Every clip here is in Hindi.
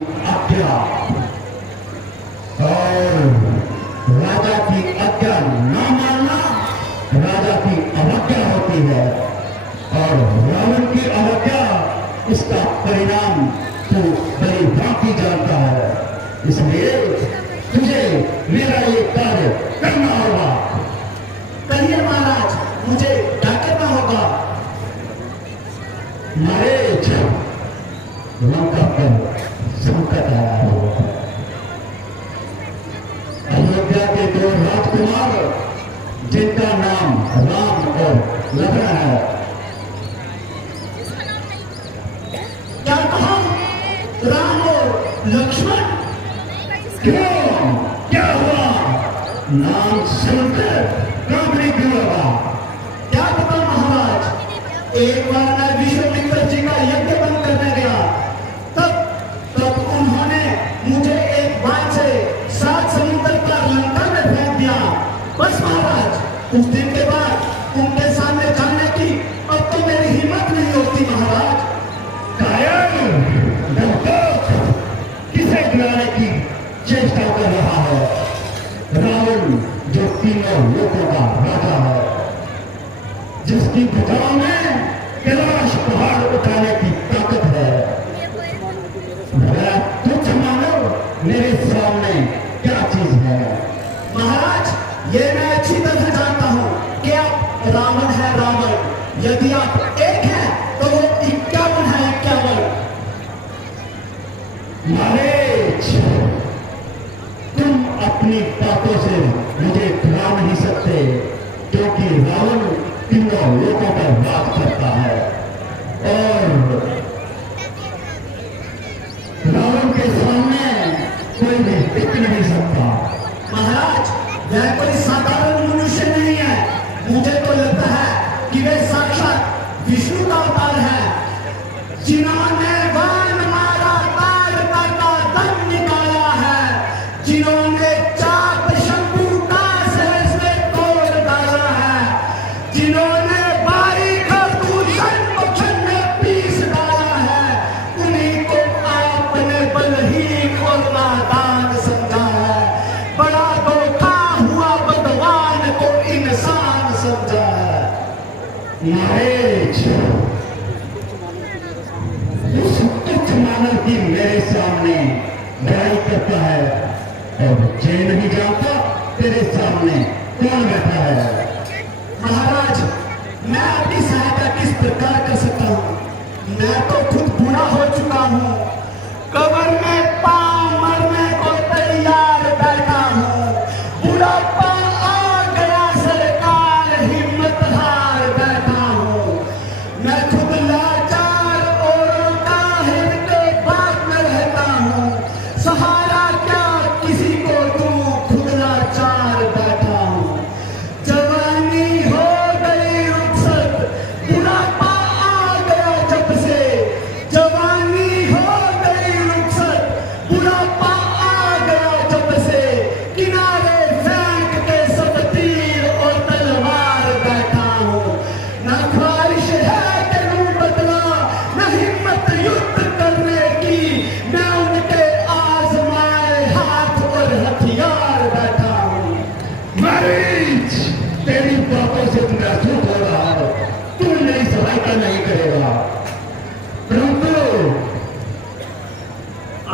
आज्ञा और राजा की आज्ञा न मानना राजा की अवज्ञा होती है और रावण की अवज्ञा इसका परिणाम तो बड़ी भांति जानता है। इसलिए तुझे मेरा ये कार्य करना होगा। कहिए महाराज, मुझे क्या करना होगा? नरेश, लंका पर संकट आया है। अयोध्या के दो राजकुमार जिनका नाम राम और लखन है। क्या कहा? राम और लक्ष्मण? क्यों, क्या हुआ? नाम सुनकर कांपने क्यों लगा? क्या पता महाराज, एक बार मैं विश्वामित्र जी का यज्ञ बंद करने गया, तब उन्होंने मुझे एक बाण से 7 समुद्र पार लंका में फेंक दिया। बस महाराज, उस दिन के बाद उनके सामने जाने की अब तो मेरी हिम्मत नहीं होती महाराज। कायर, डरपोक, किसे गिराने की चेष्टा कर रहा है? रावण जो तीनों लोगों का राजा है, जिसकी भुजाओं में कैलाश पहाड़ उठाने की ताकत है, वह तुच्छ मानव मेरे सामने क्या चीज है? महाराज, ये मैं अच्छी तरह जानता हूँ कि आप रावण है रावण। यदि आप एक हैं तो वो 51 है 51। नरेश, तुम अपनी बातों से मुझे डरा नहीं सकते, क्योंकि रावण तीनों लोगों पर राज करता है और रावण के सामने कोई भी टिक नहीं सकता। महाराज, यह कोई साधारण मनुष्य नहीं है। मुझे तो लगता है कि वे साक्षात विष्णु का अवतार है, जिन्होंने वन मारा ताड़ का दम निकाला है, जिन्होंने चाप शंभू का सहस्त्र तोड़ डाला है, जिन्होंने बारी का दूषण पक्षण में पीस डाला है, उन्हीं को आपने बलहीन और नादान समझा है। बड़ा धोखा हुआ भगवान को इंसान समझा है। नरेश, उस तुच्छ मानव की मेरे सामने बुराई करता है और जे नहीं जानता तेरे सामने कौन बैठा है? महाराज, मैं आपकी सहायता किस प्रकार कर सकता हूँ? मैं तो खुद बूढ़ा हो चुका हूँ, कब्र में पांव मरने को तैयार बैठा हूँ। बुढ़ापा आ गया सरकार, हिम्मत हार बैठा हूँ। मैं खुद लाचार औरों का हृदय बात में रहता हूँ। सहारा क्या किसी को दूं, खुद लाचार बैठा हूँ। जवानी हो गई रुखसत, बुढ़ापा आ गया जब से। जवानी हो गई रुखसत, बुढ़ापा आ गया जब से। किनारे फेंक के सब तीर और तलवार बैठा हूँ। न ख्वाहिश है कि लूं बदला, न हिम्मत युद्ध करने की। मैं उनके आजमाए हाथ और हथियार बैठा हूँ। नरेश, तेरी बातों से महसूस हो रहा है तू मेरी सहायता नहीं करेगा, परंतु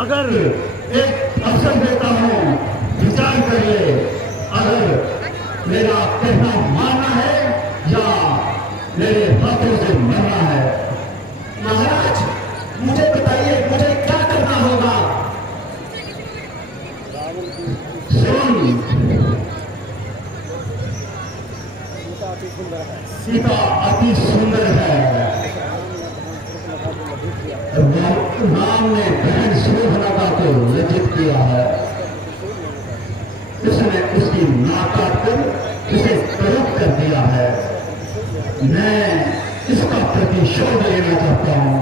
अगर एक अवसर देता हूं, विचार कर ले। अगर मेरा कहना मानना है या मेरे हाथों से मरना है? महाराज, मुझे बताइए, मुझे क्या करना होगा? सुन, सीता अति सुंदर है। राम ने बहन शोभना को लज्जित किया है। उसने उसकी नाक काट कर उसे तलब कर दिया है। मैं इसका प्रतिशोध लेना चाहता हूं।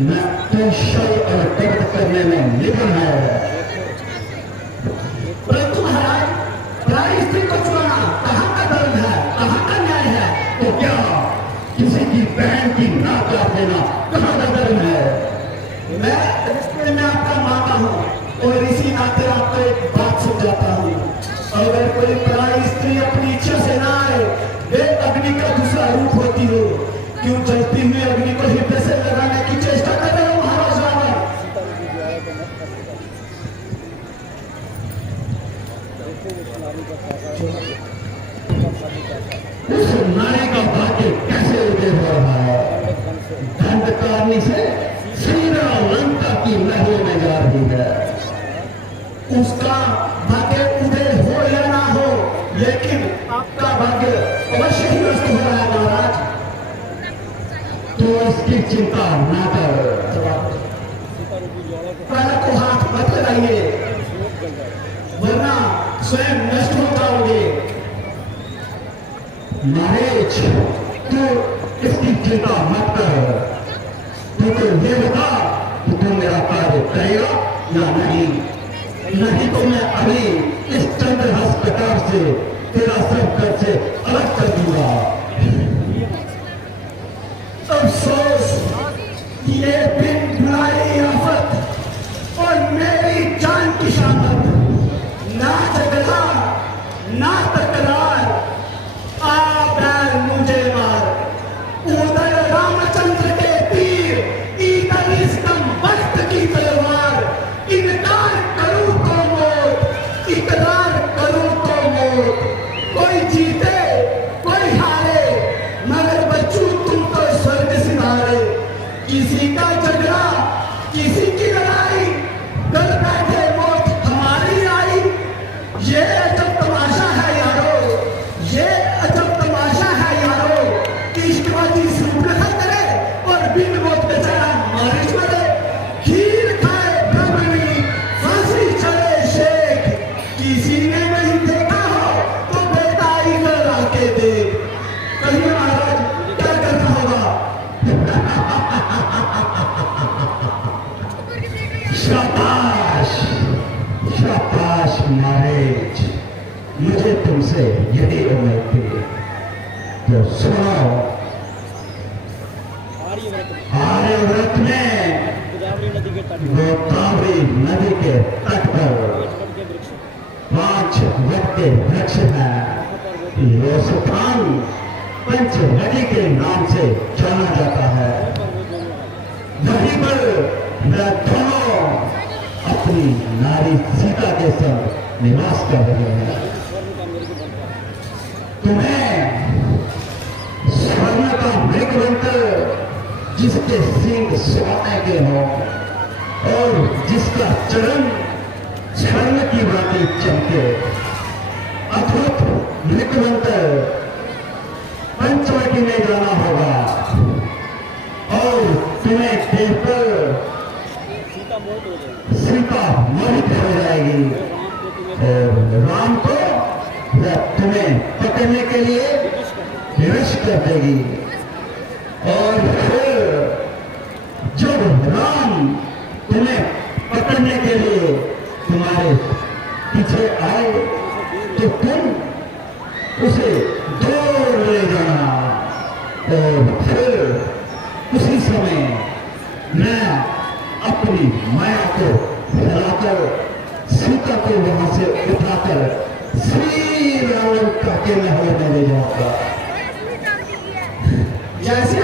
मैं तो शव और तर्क करने में निपुण है। परंतु महाराज, पराई स्त्री को छुड़ाना कहाँ का धर्म है, कहाँ का न्याय है? तो क्या किसी की बहन की नाक काट देना कहाँ का धर्म है? मैं रिश्ते में आपका माता हूँ और इसी नाते आपको एक बात समझाता हूँ। अगर कोई पराई स्त्री अपनी इच्छा से ना आए, वे अग्नि का दूसरा रूप होती हो। क्यों जलती हुई अग्नि को हृदय से लगाने की चेष्टा कर रहे हो महाराज रावण? उस नारी का भाग्य कैसे उदय हो रहा है? दंडकारनी से सीधा लंका की महलों में जा रही है। उसका भाग्य उदय हो या ना हो, लेकिन आपका भाग्य अवश्य ही नष्ट हो रहा है महाराज। तो इसकी चिंता न कर। पहले को हाथ मत लगाइए, वरना स्वयं नष्ट हो जाओगे। नरेश, तू इसकी चिंता मत कर। तू तो ये बता कि तू मेरा कार्य करेगा या नहीं। नहीं तो मैं अभी इस चंद्रहास प्रकार से तेरा सब घर से अलग कर दूंगा। अफसोस, ये बिन बुलाई आफत और मेरी जान की शामत। ना झगड़ा ना तकरार, आ बैल मुझे मार। उदय रामचंद्र के तीर, इधर इसकम वक्त की तलवार। इनकार करूं तो मौत, इकरार करूं तो मौत। कोई जीते कोई हारे, मगर बच्चू तुम तो स्वर्ग सिधारे। किसी का झगड़ा किसी की लड़ाई, घर बैठे मौत हमारी आई। ये अजब तमाशा है यारो, ये अजब तमाशा है यारो। इश्कबाजी सूरत करे और बिन मौत बेचारा मारिश मरे। खीर खाए ब्राह्मणी, फांसी चढ़े शेख। किसी ने नहीं देखा हो तो बेटा इधर आके देख। कहिए महाराज, क्या करना होगा? शाबाश, शाबाश नरेश, मुझे तुमसे यही उम्मीद थी। तो सुनो, आर्यव्रत में गोदावरी नदी के तट पर 5 वट के वृक्ष हैं। ये स्थान पंचवटी के नाम से जाना जाता है। वहीं पर मैं दोनों अपनी नारी सीता के संग निवास कर रहे हैं। तुम्हें स्वर्ण का मृगवंत, जिसके सींग सोने के हो और जिसका चरण स्वर्ण की भांति चमके, अद्भुत मृगवंत पंचवटी में जाना होगा। और तुम्हें देखकर सीता मोहित हो जाएगी और राम को वह तुम्हें पकड़ने के लिए विवश कर देगी। और फिर जब राम तुम्हें पकड़ने के लिए तुम्हारे पीछे आए तो तुम उसे दौड़ ले जाना। और फिर उसी समय मैं अपनी माया को फैलाकर सीता को वहां से उठाकर श्री राम के महल में ले जाऊंगा। जैसे